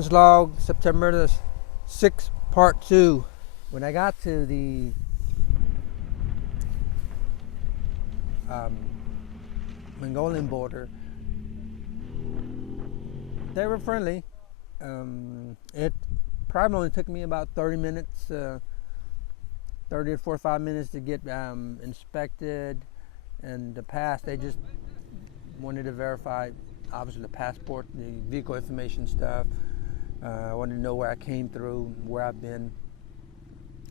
Log, September the 6th, part 2. When I got to the um, Mongolian border, they were friendly. It probably only took me about 30 minutes, 30 to 45 minutes to get inspected and to pass. They just wanted to verify, obviously, the passport, the vehicle information stuff. I wanted to know where I came through, where I've been,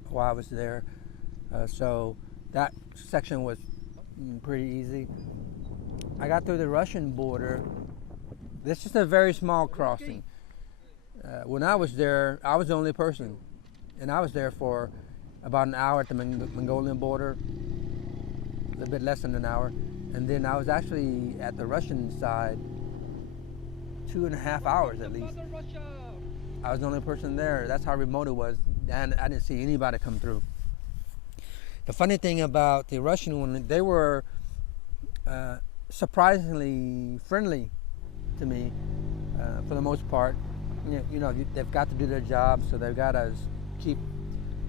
while I was there. So that section was pretty easy. I got through the Russian border. This is a very small crossing. When I was there, I was the only person, and I was there for about an hour at the Mongolian border, a little bit less than an hour, and then I was actually at the Russian side 2.5 hours at least. I was the only person there. That's how remote it was, and I didn't see anybody come through. The funny thing about the Russian one, they were surprisingly friendly to me for the most part. You know, they've got to do their job, so they've got to keep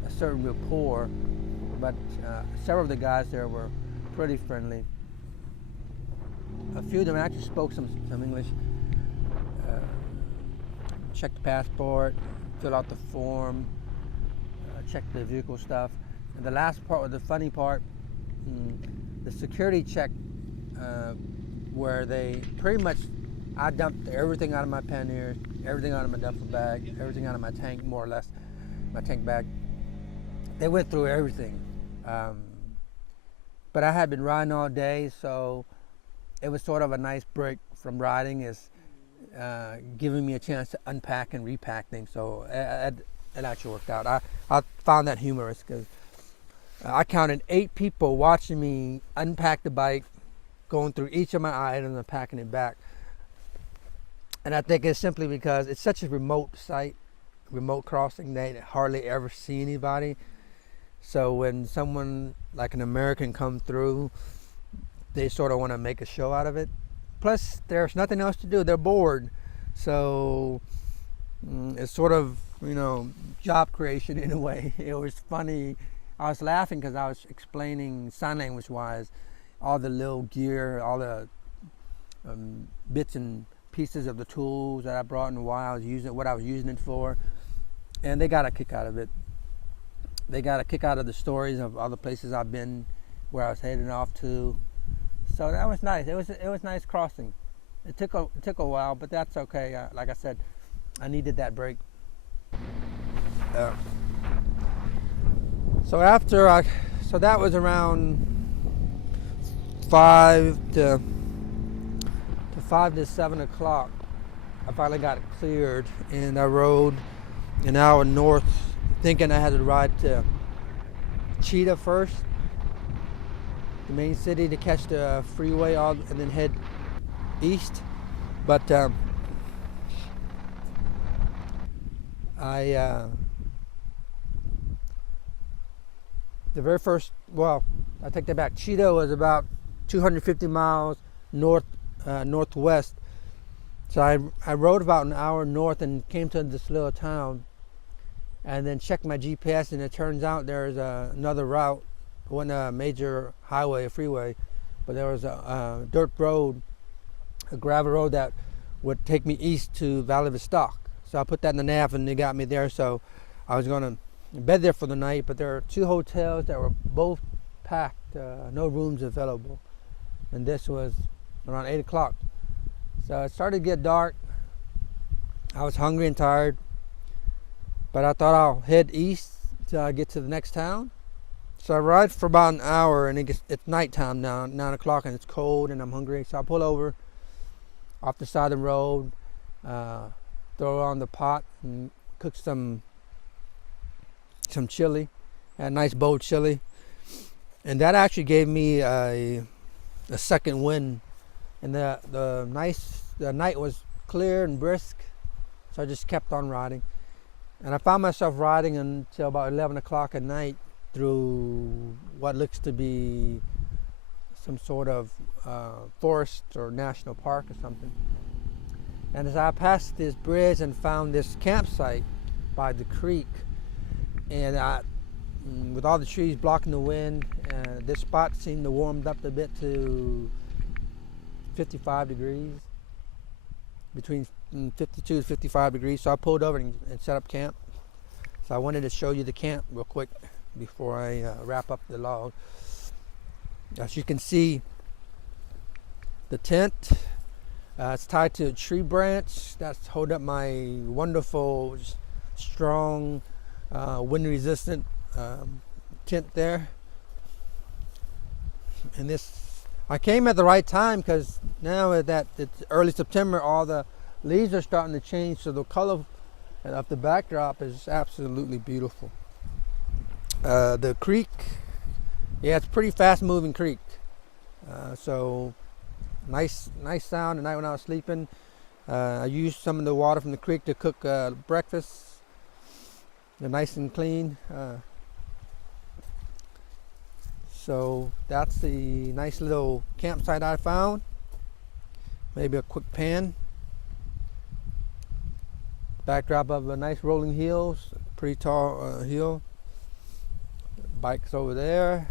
a certain rapport. But several of the guys there were pretty friendly. A few of them actually spoke some English. Check the passport, fill out the form, check the vehicle stuff. And the last part, or the funny part, the security check, where they pretty much, I dumped everything out of my panniers, everything out of my duffel bag, everything out of my tank, more or less, my tank bag. They went through everything. But I had been riding all day, so it was sort of a nice break from riding, is giving me a chance to unpack and repack things. So it actually worked out. I found that humorous because I counted 8 people watching me unpack the bike, going through each of my items and packing it back. And I think it's simply because it's such a remote site, remote crossing, they hardly ever see anybody. So when someone like an American comes through, they sort of want to make a show out of it. Plus, there's nothing else to do. They're bored. So it's sort of, job creation in a way. It was funny. I was laughing because I was explaining sign language wise all the little gear, all the bits and pieces of the tools that I brought and why I was using it, what I was using it for. And they got a kick out of it. They got a kick out of the stories of all the places I've been, where I was heading off to. So that was nice. It was nice crossing. It took a while, but that's okay. Like I said, I needed that break. So that was around 5 to 7 o'clock. I finally got it cleared, and I rode an hour north, thinking I had to ride to Cheetah first, the main city, to catch the freeway and then head east. But I take that back. Cheetah was about 250 miles northwest. So I rode about an hour north and came to this little town, and then checked my GPS, and it turns out there's another route. It wasn't a major highway, a freeway, but there was a dirt road, a gravel road that would take me east to Valley Stock. So I put that in the nav, and it got me there. So I was going to bed there for the night, but there are 2 hotels that were both packed, no rooms available. And this was around 8 o'clock. So it started to get dark. I was hungry and tired, but I thought I'll head east till I get to the next town. So I ride for about an hour, and it's nighttime now, 9 o'clock, and it's cold, and I'm hungry. So I pull over off the side of the road, throw on the pot, and cook some chili, a nice bowl chili. And that actually gave me a second wind. And the night was clear and brisk, so I just kept on riding. And I found myself riding until about 11 o'clock at night through what looks to be some sort of forest or national park or something. And as I passed this bridge and found this campsite by the creek, and with all the trees blocking the wind, this spot seemed to warmed up a bit to 55 degrees, between 52 to 55 degrees. So I pulled over and set up camp. So I wanted to show you the camp real quick before I wrap up the log. As you can see, the tent, it's tied to a tree branch that's holding up my wonderful, strong, wind-resistant tent there. And I came at the right time, because now that it's early September, all the leaves are starting to change, so the color of the backdrop is absolutely beautiful. The creek, yeah, it's a pretty fast-moving creek. So nice sound at night when I was sleeping. I used some of the water from the creek to cook breakfast. They're nice and clean. So that's the nice little campsite I found. Maybe a quick pan. Backdrop of a nice rolling hills, pretty tall hill. Bike's over there.